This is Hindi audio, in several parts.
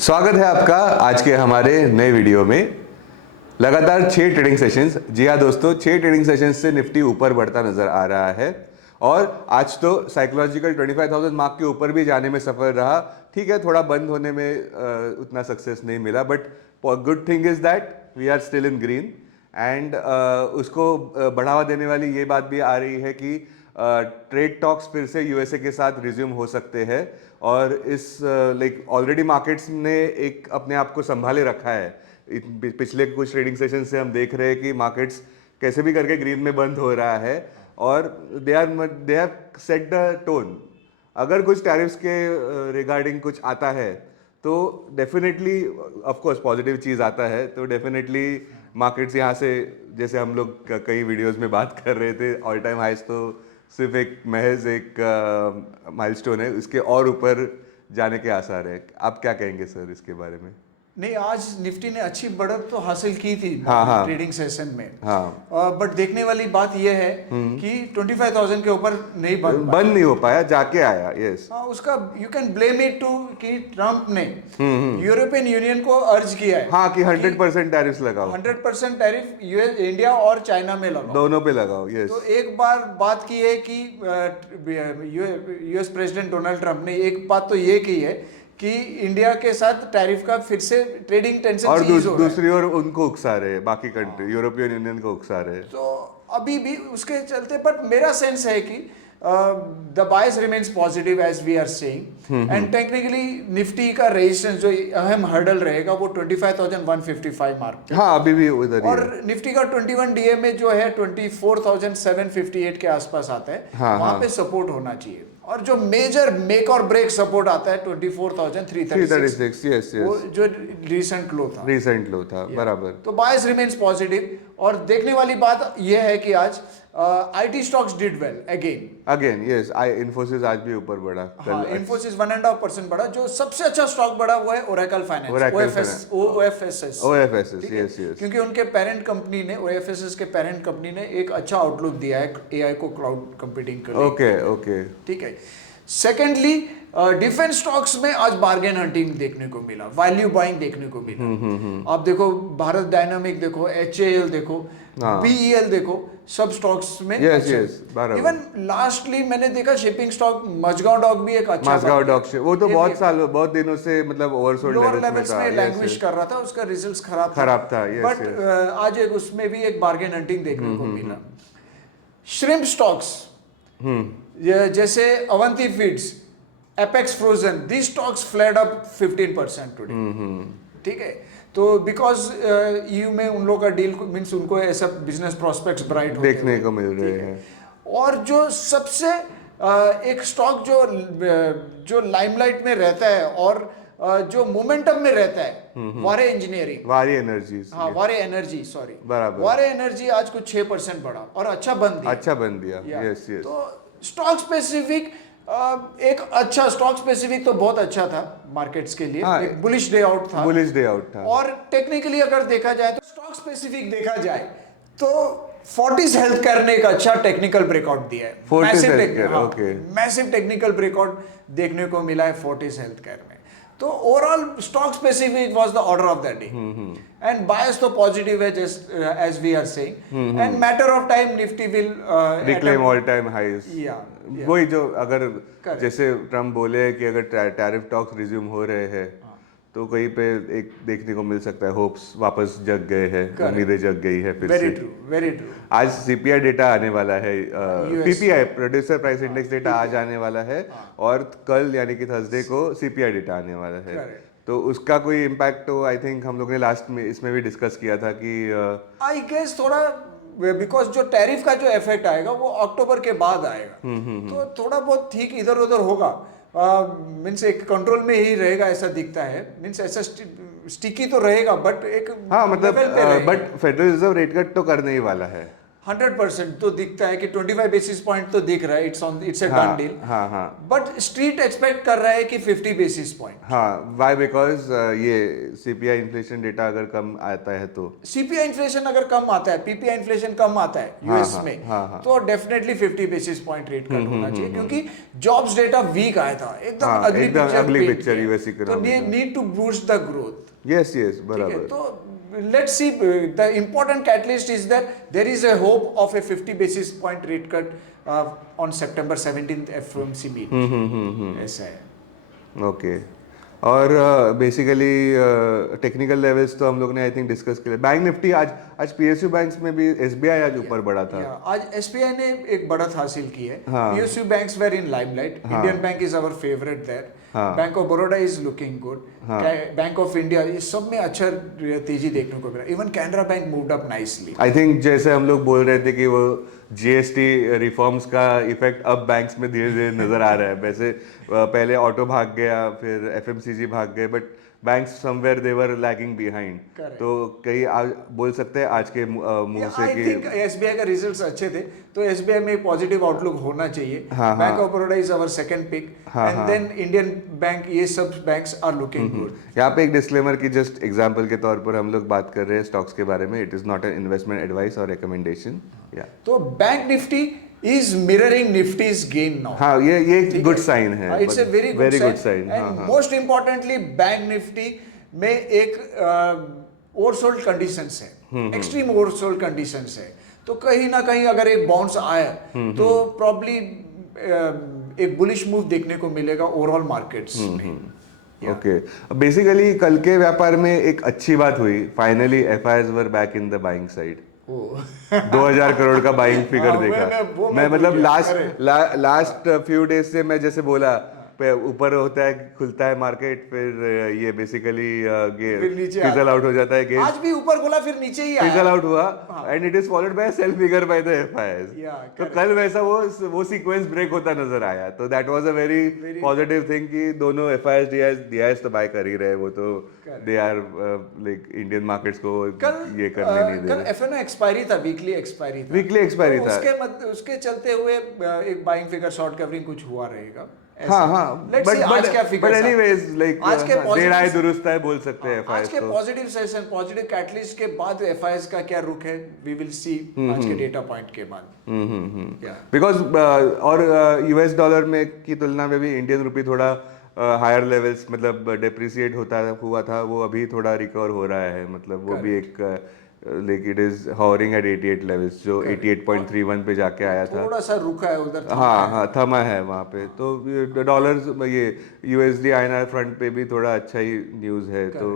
स्वागत है आपका आज के हमारे नए वीडियो में। लगातार 6 ट्रेडिंग सेशंस, जी हाँ दोस्तों, 6 ट्रेडिंग सेशंस से निफ्टी ऊपर बढ़ता नजर आ रहा है और आज तो साइकोलॉजिकल 25,000 मार्क के ऊपर भी जाने में सफल रहा। ठीक है, थोड़ा बंद होने में उतना सक्सेस नहीं मिला, but good thing is that we are still in green and उसको बढ़ावा देने वाली ये बात भी आ रही है कि ट्रेड टॉक्स फिर से यूएसए के साथ रिज्यूम हो सकते हैं और इस लाइक ऑलरेडी मार्केट्स ने एक अपने आप को संभाले रखा है। पिछले कुछ ट्रेडिंग सेशन से हम देख रहे हैं कि मार्केट्स कैसे भी करके ग्रीन में बंद हो रहा है और they have set the tone. अगर कुछ टैरिफ्स के रिगार्डिंग कुछ आता है तो डेफिनेटली ऑफ कोर्स पॉजिटिव चीज़ आता है, तो डेफिनेटली मार्केट्स यहाँ से, जैसे हम लोग कई वीडियोस में बात कर रहे थे, ऑल टाइम हाइस तो सिर्फ एक महज एक माइलस्टोन है, इसके और ऊपर जाने के आसार है। आप क्या कहेंगे सर इसके बारे में? नहीं, आज निफ्टी ने अच्छी बढ़त तो हासिल की थी ट्रेडिंग सेशन में। बट देखने वाली बात यह है कि 25,000 के ऊपर बंद नहीं हो पाया, जाके आया। यस, उसका you can blame it to कि ट्रम्प ने यूरोपियन यूनियन को अर्ज किया है कि 100% टैरिफ लगाओ, 100% टैरिफ इंडिया और चाइना में लगाओ, दोनों पे लगाओ। यस, तो एक बार बात की है कि यूएस प्रेसिडेंट डोनाल्ड ट्रम्प ने एक बात तो ये की है कि इंडिया के साथ टैरिफ का फिर से ट्रेडिंग टेंशन और दूसरी ओर उनको उकसा रहे, बाकी कंट्री यूरोपियन यूनियन को उकसा रहे, तो अभी भी उसके चलते। बट मेरा सेंस है कि the bias remains positive as we are saying and technically Nifty का रेजिस्टेंस जो अहम हर्डल रहेगा वो 25,155 मार्क। अभी भी उधर, और निफ्टी का 21 डीए में जो है 24,758 के आसपास आता है, वहां पे सपोर्ट होना चाहिए। और जो मेजर मेक और ब्रेक सपोर्ट आता है 24,336, यस, वो जो रिसेंट लो था, बराबर। तो बायस रिमेन्स पॉजिटिव। और देखने वाली बात यह है कि आज IT stocks did well again. Yes, Infosys आज भी ऊपर बढ़ा। इन्फोसिस 1.5% बढ़ा। जो सबसे अच्छा स्टॉक बढ़ा वो है ओरेकल फाइनेंस, OFSS। यस, क्योंकि उनके पेरेंट कंपनी ने, OFSS के पेरेंट कंपनी ने एक अच्छा आउटलुक दिया है एआई को क्लाउड कंप्यूटिंग के लिए। ओके, ठीक है। सेकेंडली, डिफेंस स्टॉक्स में आज बार्गेन हंटिंग देखने को मिला, वैल्यू बाइंग देखने को मिला। आप देखो भारत डायनामिक देखो, HAL देखो, BEL देखो, सब स्टॉक्स में। इवन लास्टली मैंने देखा शिपिंग स्टॉक मजगांव डॉक भी एक अच्छा, मजगांव डॉक से वो तो बहुत दिनों से मतलब ओवरसोल्ड लेवल्स में लैंग्वेज कर रहा था, उसका रिजल्ट्स खराब था। बट आज एक उसमें भी एक बार्गेन हंटिंग देखने को मिला। श्रिम्प स्टॉक्स जैसे Avanti feeds, apex frozen, these stocks flared up 15% today. ठीक है, तो बिकॉज EU में उन लोगों का डील मीन्स उनको ऐसा बिजनेस प्रोस्पेक्ट्स ब्राइट देखने को मिल रहे हैं। और जो सबसे एक स्टॉक जो लाइमलाइट में रहता है और जो मोमेंटम में रहता है, वारे एनर्जी, सॉरी, वारे एनर्जी आज कुछ 6% बढ़ा और अच्छा बंद दिया। यस, तो स्टॉक स्पेसिफिक एक अच्छा स्टॉक स्पेसिफिक तो बहुत अच्छा था मार्केट्स के लिए। एक बुलिश डे आउट था। और टेक्निकली अगर देखा जाए तो स्टॉक स्पेसिफिक देखा जाए तो फोर्टिस हेल्थ केयर ने एक अच्छा टेक्निकल ब्रेकआउट दिया है। मैसिव टेक्निकल ब्रेकआउट देखने को मिला है फोर्टिस हेल्थ केयर में। तो overall stock specific was the order of the day and bias तो पॉजिटिव है, just as we are saying, and matter of time Nifty will reclaim all time highs. वही जो अगर जैसे ट्रम्प बोले कि अगर टैरिफ टॉक्स रिज्यूम हो रहे हैं तो कहीं पे एक देखने को मिल सकता है, होप्स वापस जग गए हैं, उम्मीदें जग गई है फिर से। Very true. आज CPI डेटा आने वाला है, PPI producer price index data आज आने वाला है और कल यानी कि थर्सडे को CPI डेटा आने वाला है। तो उसका कोई इम्पैक्ट तो आई थिंक हम लोग ने लास्ट में इसमें भी डिस्कस किया था कि आई गेस थोड़ा, बिकॉज जो टैरिफ का जो इफेक्ट आएगा वो अक्टूबर के बाद आएगा, तो थोड़ा बहुत ठीक इधर उधर होगा। मीन्स एक कंट्रोल में ही रहेगा ऐसा दिखता है। मीन्स ऐसा स्टिकी तो रहेगा बट एक मतलब but federal reserve rate cut तो करने ही वाला है। 100% तो दिखता है कि 25 बेसिस पॉइंट तो दिख रहा है, इट्स अ डन डील। हाँ हाँ बट स्ट्रीट एक्सपेक्ट कर रहा है कि 50 बेसिस पॉइंट। हाँ, वाई बिकॉज ये सीपीआई इन्फ्लेशन डेटा अगर कम आता है तो सीपीआई इन्फ्लेशन अगर कम आता है, पीपीआई इन्फ्लेशन कम आता है यूएस में, तो definitely 50 basis point rate cut होना चाहिए, क्योंकि जॉब्स डेटा वीक आया था, एकदम अगली पिक्चर यूएस तो economy need to boost the growth. Yes yes बराबर। तो let's see, the important catalyst is that there is a hope of a 50 basis point rate cut on September 17th FOMC meet। ऐसा है। ओके, और बेसिकली टेक्निकल लेवल्स तो हम लोग ने आई थिंक डिस्कस किया। बैंक निफ्टी आज पीएसयू बैंक्स में भी एसबीआई आज ऊपर बढ़ा था। आज एसबीआई ने एक बढ़त हासिल की है। PSU banks were in limelight, Indian bank is our favourite there, bank of Baroda is looking good, bank of India, इस सब में अच्छा तेजी देखने को मिला। Even Canara bank moved up nicely. I think जैसे हम लोग बोल रहे थे कि वो जीएसटी रिफॉर्म्स का इफेक्ट अब बैंक्स में धीरे धीरे नजर आ रहा है। वैसे पहले ऑटो भाग गया, फिर एफएमसीजी भाग गए, but banks somewhere they were lagging behind. तो कई बोल सकते हैं आज के मुंह से कि आई थिंक एसबीआई का रिजल्ट्स अच्छे थे, तो एसबीआई में पॉजिटिव आउटलुक होना चाहिए। Bank of Baroda is our second pick, and then Indian bank, ये सब बैंक्स आर लुकिंग गुड। यहाँ पे एक डिस्क्लेमर की जस्ट एग्जांपल के तौर पर हम लोग बात कर रहे हैं स्टॉक्स के बारे में। It is not an investment advice और रिकमेंडेशन। या तो bank Nifty is mirroring Nifty's gain now। हाँ, ये गुड साइन है। It's a very good sign। हाँ, And most importantly, bank Nifty में एक ओवरसोल्ड कंडीशंस है, एक्सट्रीम ओवरसोल्ड कंडीशंस है। तो कहीं ना कहीं अगर एक बाउंस आया तो प्रॉब्ली एक बुलिश मूव देखने को मिलेगा ओवरऑल मार्केट्स में। ओके, बेसिकली कल के व्यापार में एक अच्छी बात हुई, finally FIIs were back in the buying side. 2000 crore का बाइंग फिगर देखा मैं मतलब लास्ट फ्यू डेज से मैं जैसे बोला ऊपर होता है, खुलता है मार्केट, फिर ये बेसिकली फिजल आउट हो जाता है। आज भी ऊपर खोला फिर नीचे ही आया, फिजल आउट हुआ and it is followed by sell figure by the FIIs. तो कल वैसा वो सीक्वेंस ब्रेक होता नजर आया। तो that was a very positive thing कि दोनों एफआईआईज डीआईएज तो बाय कर ही रहे, वो तो they are like Indian markets को ये करने नहीं दे रहे। कल एफएनओ एक्सपायरी था, वीकली एक्सपायरी था, उसके चलते हुए एक बाइंग फिगर शॉर्ट कवरिंग कुछ हुआ रहेगा। हाँ, but anyways, like देर आए दुरुस्त है बोल सकते हैं। आज के पॉजिटिव सेशन, पॉजिटिव कैटलिस्ट के बाद एफआईआईज का क्या रुख है, we will see आज के डेटा पॉइंट के बाद। बिकॉज और यूएस डॉलर में की तुलना में भी इंडियन रुपी थोड़ा हायर लेवल्स मतलब डेप्रिसिएट हुआ था, वो अभी थोड़ा रिकवर हो रहा है। मतलब वो भी एक like it is hovering at 88 levels, जो 88.31 पे जाके आया था, थोड़ा सा रुका है उधर। हाँ, थमा है वहाँ पे। तो डॉलर्स, ये यूएसडी आईएनआर फ्रंट पे भी थोड़ा अच्छा ही न्यूज़ है। तो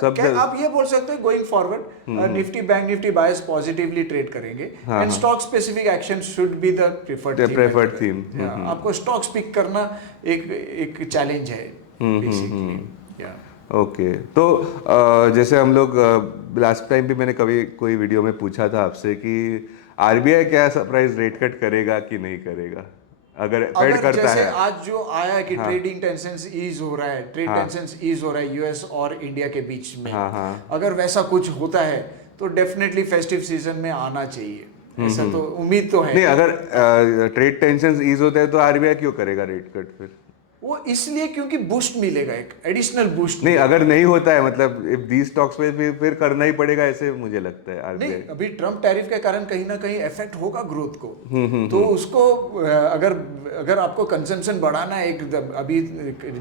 सब आप ये बोल सकते हो going forward Nifty, bank Nifty bias positively trade करेंगे, and stock specific action should be the preferred theme. आपको स्टॉक्स पिक करना एक चैलेंज है बेसिकली। ओके, तो जैसे हम लोग लास्ट टाइम भी मैंने कोई वीडियो में पूछा था आपसे कि आरबीआई क्या सरप्राइज रेट कट करेगा कि नहीं करेगा अगर फेड करता है। आज जो आया कि ट्रेडिंग टेंशंस ईज हो रहा है, ट्रेड टेंशंस ईज हो रहा है यूएस और इंडिया के बीच में। अगर वैसा कुछ होता है तो डेफिनेटली फेस्टिव सीजन में आना चाहिए, ऐसा तो उम्मीद तो है। नहीं, अगर ट्रेड टेंशंस ईज होते हैं तो आरबीआई क्यों करेगा रेट कट? फिर वो इसलिए क्योंकि बूस्ट मिलेगा, एक एडिशनल बूस्ट। नहीं, अगर नहीं होता है मतलब इफ दीस स्टॉक्स पे फिर करना ही पड़ेगा, ऐसे मुझे लगता है आरबीआई। नहीं, अभी ट्रम्प टैरिफ के कारण कहीं ना कहीं इफेक्ट होगा ग्रोथ को। तो उसको अगर आपको कंजम्पशन बढ़ाना है, एक अभी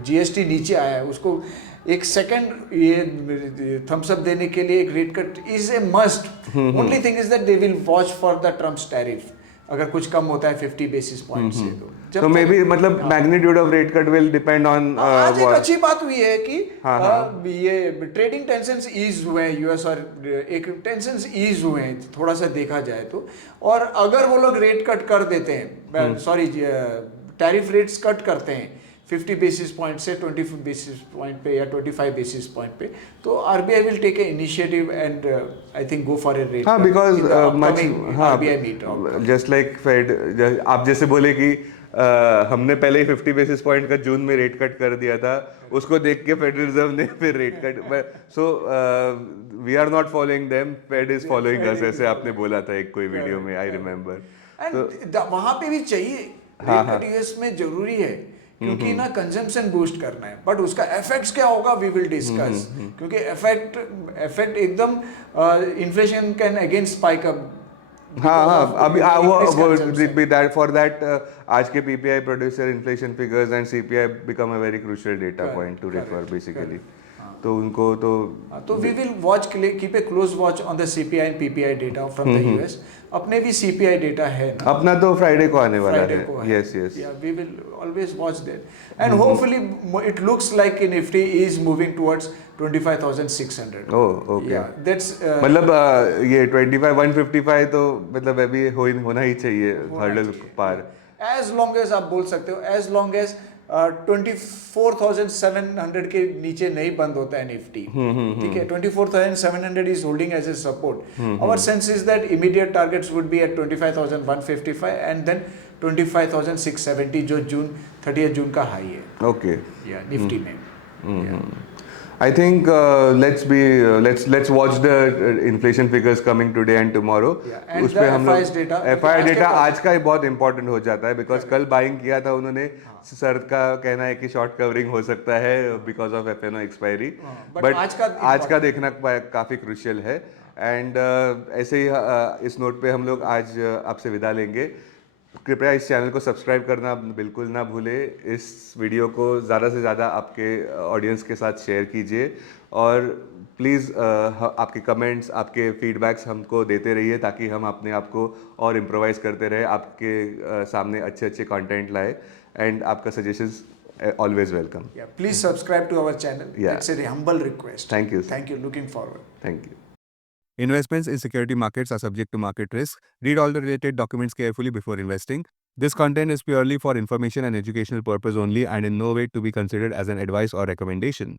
जीएसटी नीचे आया है, उसको एक सेकंड ये थम्स अप देने के लिए एक rate cut is a must. Only thing is that they will watch for the Trump's tariff. अगर कुछ कम होता है 50 बेसिस पॉइंट से तो मे बी मतलब magnitude of rate cut will depend on. आज एक अच्छी बात हुई है कि ये ट्रेडिंग टेंशंस ईज हुए हैं यूएस, और एक टेंशंस ईज हुए हैं थोड़ा सा देखा जाए तो। और अगर वो लोग रेट कट कर देते हैं, सॉरी टैरिफ रेट्स कट करते हैं 50 बेसिस पॉइंट से 20 बेसिस पॉइंट पे या 25 बेसिस पॉइंट पे, तो RBI will take a initiative and I think go for a rate. हाँ, because RBI meet just like Fed, आप जैसे बोले कि हमने पहले ही 50 बेसिस पॉइंट का जून में रेट कट कर दिया था, उसको देख के फेडरल रिजर्व ने फिर rate cut, so we are not following them, Fed is following us, ऐसे आपने बोला था एक कोई वीडियो में, आई रिमेम्बर। एंड वहां पे भी चाहिए रेट कट यूएस में, जरूरी है क्योंकि ना कंजम्पशन बूस्ट करना है, बट उसका इफेक्ट्स क्या होगा वी विल डिस्कस, क्योंकि इफेक्ट एकदम inflation can again spike up. हाँ, अभी वो दैट फॉर दैट आज के PPI producer inflation figures and CPI become a very crucial data point to refer basically, तो उनको तो we will watch, keep a close watch on the CPI and PPI data from the US. अपने भी सीपीआई डेटा है ना, अपना तो फ्राइडे को आने वाला है, yes yeah we will always watch that and hopefully it looks like Nifty is moving towards 25,600। Oh okay, that's मतलब ये 25,155 तो मतलब अभी होना ही चाहिए हर्डल पार, एज लॉन्ग एज आप बोल सकते हो, एज लॉन्ग एज 24,700 के नीचे नहीं बंद होता है निफ्टी, ठीक है। 24,700 is holding as a support. Our sense is that immediate targets would be at 25,155 and then 25,670 जो 30 जून का हाई है, ओके, या निफ्टी में। I think let's watch the inflation figures coming today and tomorrow. उस पे हम लोग FI डेटा आज का ही बहुत इंपॉर्टेंट हो जाता है, बिकॉज कल बाइंग किया था उन्होंने, सर का कहना है कि शॉर्ट कवरिंग हो सकता है because of FNO expiry, but आज का देखना काफ़ी क्रूशियल है। एंड ऐसे ही इस नोट पे हम लोग आज आपसे विदा लेंगे। कृपया इस चैनल को सब्सक्राइब करना बिल्कुल ना भूलें, इस वीडियो को ज़्यादा से ज़्यादा आपके ऑडियंस के साथ शेयर कीजिए, और प्लीज़ आपके कमेंट्स, आपके फीडबैक्स हमको देते रहिए ताकि हम अपने आप को और इम्प्रोवाइज़ करते रहे, आपके सामने अच्छे अच्छे कंटेंट लाए, एंड आपका suggestions always welcome. Yeah, please subscribe to our channel. Yeah. It's a humble request. Thank you. Thank you. Looking forward. Thank you. Investments in security markets are subject to market risk. Read all the related documents carefully before investing. This content is purely for information and educational purpose only and in no way to be considered as an advice or recommendation.